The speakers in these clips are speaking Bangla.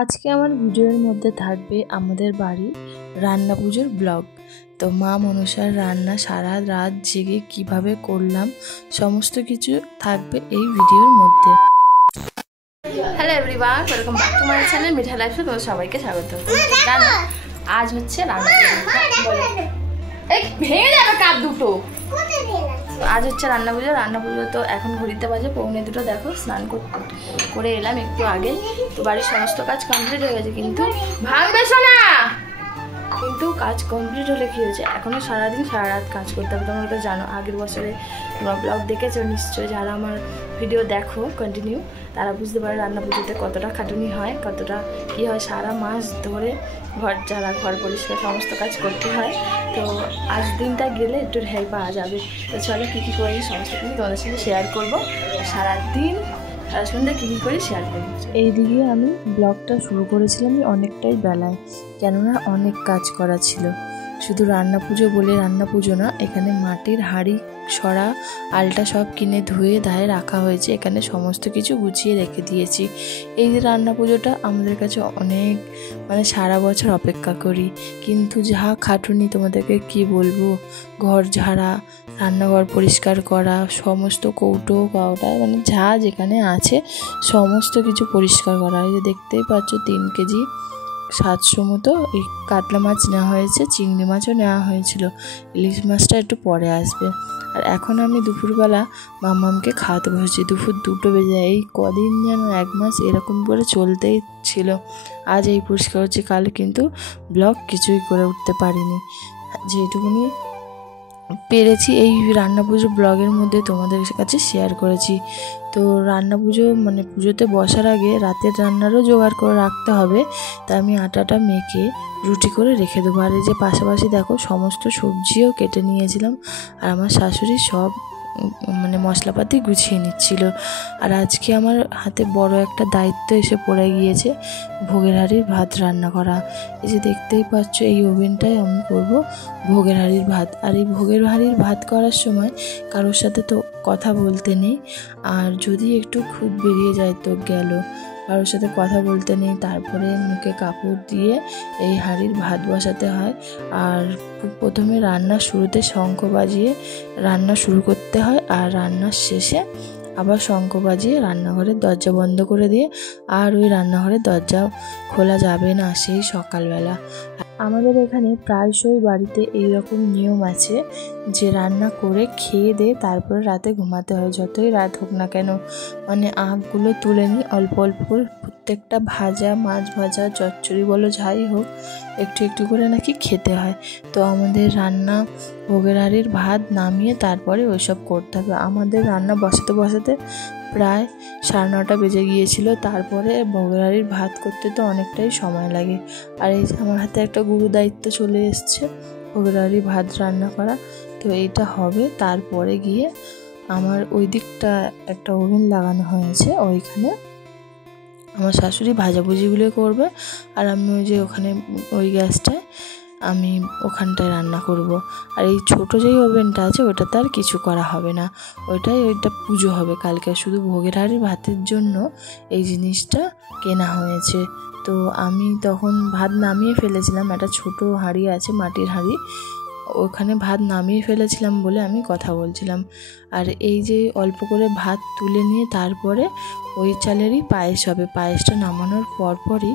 আজকে আমার ভিডিওর মধ্যে থাকবে আমাদের বাড়ি রান্না পুজোর ব্লগ। তো মা মনসার রান্না সারা রাত জেগে কিভাবে করলাম সমস্ত কিছু থাকবে এই ভিডিওর মধ্যে। Hello everyone, welcome back to my channel মিঠা লাইফে তোমাদের সবাইকে স্বাগত। আজ হচ্ছে রান্না ভেঙে যাবে কাপ দুটো। আজ হচ্ছে রান্না পুজো। তো এখন ঘড়িতে বাজে 1:45। দেখো স্নান করে এলাম একটু আগে। তো বাড়ির সমস্ত কাজ কমপ্লিট হয়ে গেছে, কিন্তু ভাঙবে শোনা, কিন্তু কাজ কমপ্লিট হলে কী হয়েছে, এখনও সারাদিন সারা রাত কাজ করতে হবে। তোমরা তো জানো, আগের বছরে তোমরা ব্লগ দেখেছো নিশ্চয়ই, যারা আমার ভিডিও দেখো কন্টিনিউ তারা বুঝতে পারে রান্না পুজোতে কতটা খাটুনি হয়, কতটা কী হয়। সারা মাস ধরে ঘর পরিষ্কার সমস্ত কাজ করতে হয়। তো আজ দিনটা গেলে একটু রেহাই পাওয়া যাবে। তো চলো কী কী করি সমস্ত কিছু তোমাদের সঙ্গে শেয়ার করবো। সারাদিন সন্ধ্যা কী কী করি শেয়ার করবো। এইদিকে আমি ব্লগটা শুরু করেছিলাম অনেকটাই বেলায়, কেননা অনেক কাজ করা ছিল। শুধু রান্না পুজো বলে রান্না পুজো না, এখানে মাটির হাঁড়ি সরা আলটা সব কিনে ধুয়ে ধারে রাখা হয়েছে। এখানে সমস্ত কিছু গুছিয়ে রেখে দিয়েছি। এই যে রান্না পুজোটা আমাদের কাছে অনেক সারা বছর অপেক্ষা করি, কিন্তু যা খাটুনি তোমাদেরকে কি বলবো। ঘর ঝাড়া, রান্নাঘর পরিষ্কার করা, সমস্ত কৌটো পাউডা যা যেখানে আছে সমস্ত কিছু পরিষ্কার করা। এই যে দেখতেই পাচ্ছ 3 কেজি 700 মতো এই কাতলা মাছ নেওয়া হয়েছে, চিংড়ি মাছও নেওয়া হয়েছিল। ইলিশ মাছটা একটু পরে আসবে। আর এখন আমি দুপুরবেলা মাম্মামকে খাওয়াতে বসেছি। দুপুর 2টো বেজে, এই কদিন যেন 1 মাস এরকম করে চলতেই ছিল। আজ এই পরিষ্কার হচ্ছে, কাল কিন্তু ব্লগ কিছুই করে উঠতে পারিনি। যেটুকুনি পেরেছি এই রান্না পুজো ব্লগের মধ্যে তোমাদের কাছে শেয়ার করেছি। তো রান্না পুজো পুজোতে বসার আগে রাতের রান্নারও জোগাড় করে রাখতে হবে। তা আমি আটাটা মেখে রুটি করে রেখে দেবো। আর এই যে পাশাপাশি দেখো সমস্ত সবজিও কেটে নিয়েছিলাম, আর আমার শাশুড়ি সব মশলাপাতি গুছিয়ে নিচ্ছিল। আর আজকে আমার হাতে বড় একটা দায়িত্ব এসে পড়ে গিয়েছে, ভোগের হাঁড়ির ভাত রান্না করা। এই যে দেখতেই পাচ্ছ এই ওভেনটাই আমি করব ভোগের হাঁড়ির ভাত। আর এই ভোগের হাঁড়ির ভাত করার সময় কারোর সাথে তো কথা বলতে নেই, আর যদি একটু খুদ বেরিয়ে যায় তো গেল, কারোর সাথে কথা বলতে নেই। তারপরে মুখে কাপড় দিয়ে এই হাঁড়ির ভাত বসাতে হয়। আর প্রথমে রান্নার শুরুতে শঙ্খ বাজিয়ে রান্না শুরু করতে হয়, আর রান্নার শেষে আবার শঙ্খ বাজিয়ে রান্নাঘরের দরজা বন্ধ করে দিয়ে আর ওই রান্নাঘরের দরজা খোলা যাবে না সেই সকালবেলা। আমাদের এখানে প্রায়শই বাড়িতে এইরকম নিয়ম আছে যে রান্না করে খেয়ে দিয়ে তারপরে রাতে ঘুমাতে হয়, যতই রাত হোক না কেন। আঁখগুলো তুলে নিই অল্প অল্প করে, প্রত্যেকটা ভাজা, মাছ ভাজা, চচ্চড়ি বলো যাই হোক একটু একটু করে নাকি খেতে হয়। তো আমাদের রান্না ভোগের হাঁড়ির ভাত নামিয়ে তারপরে ওইসব করতে হবে। আমাদের রান্না বসাতে প্রায় 9:30 বেজে গিয়েছিল। তারপরে ভোগের হাঁড়ির ভাত করতে তো অনেকটাই সময় লাগে। আর এই যে আমার হাতে একটা গুরু দায়িত্ব চলে এসছে, ভোগের হাঁড়ির ভাত রান্না করা। তো এইটা হবে। তারপরে গিয়ে আমার ওই দিকটা একটা ওভেন লাগানো হয়েছে, ওইখানে আমার শাশুড়ি ভাজাভুজিগুলো করবে, আর আমি ওই যে ওখানে ওই গ্যাসটায় আমি ওখানটায় রান্না করব। আর এই ছোটো যেই ওভেনটা আছে ওটাতে আর কিছু করা হবে না, ওইটা পুজো হবে কালকে। শুধু ভোগের হাঁড়ির ভাতের জন্য এই জিনিসটা কেনা হয়েছে। তো আমি তখন ভাত নামিয়ে ফেলেছিলাম, একটা ছোটো হাঁড়ি আছে মাটির হাঁড়ি, ওখানে ভাত নামিয়ে ফেলেছিলাম বলে আমি কথা বলছিলাম। আর এই যে অল্প করে ভাত তুলে নিয়ে তারপরে ওই চালেরই পায়েস হবে। পায়েসটা নামানোর পরপরই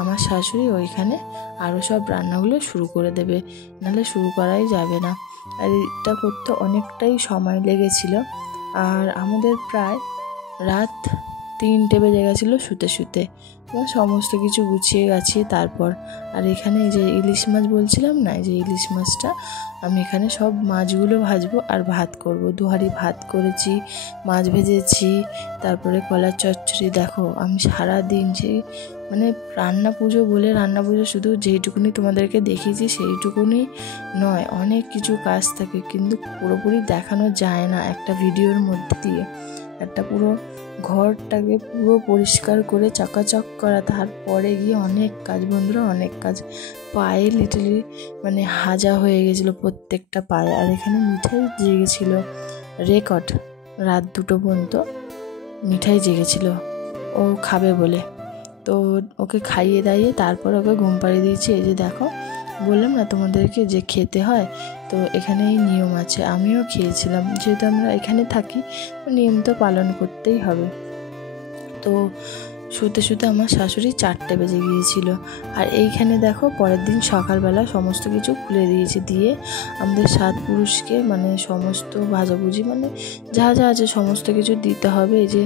আমার শাশুড়ি ওইখানে আরও সব রান্নাগুলো শুরু করে দেবে, নাহলে শুরু করাই যাবে না। আর এটা করতে অনেকটাই সময় লেগেছিল। আর আমাদের প্রায় রাত 3টে বেজে গেছিলো শুতে সমস্ত কিছু গুছিয়ে গাছিয়ে তারপর। আর এখানে এই যে ইলিশ মাছ বলছিলাম না, এই যে ইলিশ মাছটা আমি এখানে সব মাছগুলো ভাজবো আর ভাত করব। 2 হাঁড়ি ভাত করেছি, মাছ ভেজেছি, তারপরে কলার চচ্চড়ি। দেখো আমি সারাদিন সেই রান্না পুজো বলে রান্না পুজো শুধু যেইটুকুনি তোমাদেরকে দেখিয়েছি সেইটুকুনি নয়, অনেক কিছু কাজ থাকে, কিন্তু পুরোপুরি দেখানো যায় না একটা ভিডিওর মধ্যে দিয়ে। একটা পুরো ঘরটাকে পুরো পরিষ্কার করে চকাচক করা, তারপরে গিয়ে অনেক কাজ বন্ধুরা, অনেক কাজ। পায়ে লিটারলি হাজা হয়ে গেছিলো প্রত্যেকটা পায়ে। আর এখানে মিঠাই জেগেছিল রেকর্ড, রাত 2টো পর্যন্ত মিঠাই জেগেছিল ও খাবে বলে। তো ওকে খাইয়ে দাইয়ে তারপর ওকে ঘুম পাড়িয়ে দিয়েছি। এই যে দেখো, বললাম না তোমাদেরকে যে খেতে হয়, তো এখানে এই নিয়ম আছে, আমিও খেয়েছিলাম, যেহেতু আমরা এখানে থাকি নিয়ম তো পালন করতেই হবে। তো শুতে শুতে আমার শাশুড়ি 4টে বেজে গিয়েছিল। আর এইখানে দেখো পরের দিন সকালবেলা সমস্ত কিছু খুলে দিয়েছে, দিয়ে আমাদের 7 পুরুষকে মানে সমস্ত ভাজাভুজি মানে যা যা আছে সমস্ত কিছু দিতে হবে। এই যে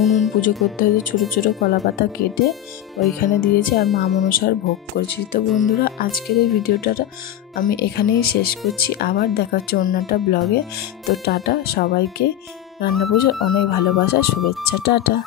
উনুন পুজো করতে হয়েছে, ছোটো ছোটো কলা পাতা কেটে ওইখানে দিয়েছে, আর মা মনসার ভোগ করেছি। তো বন্ধুরা, আজকের এই ভিডিওটা আমি এখানেই শেষ করছি, আবার দেখা হচ্ছে অন্য একটা ব্লগে। তো টাটা সবাইকে, রান্না পুজোর অনেক ভালোবাসা, শুভেচ্ছা, টাটা।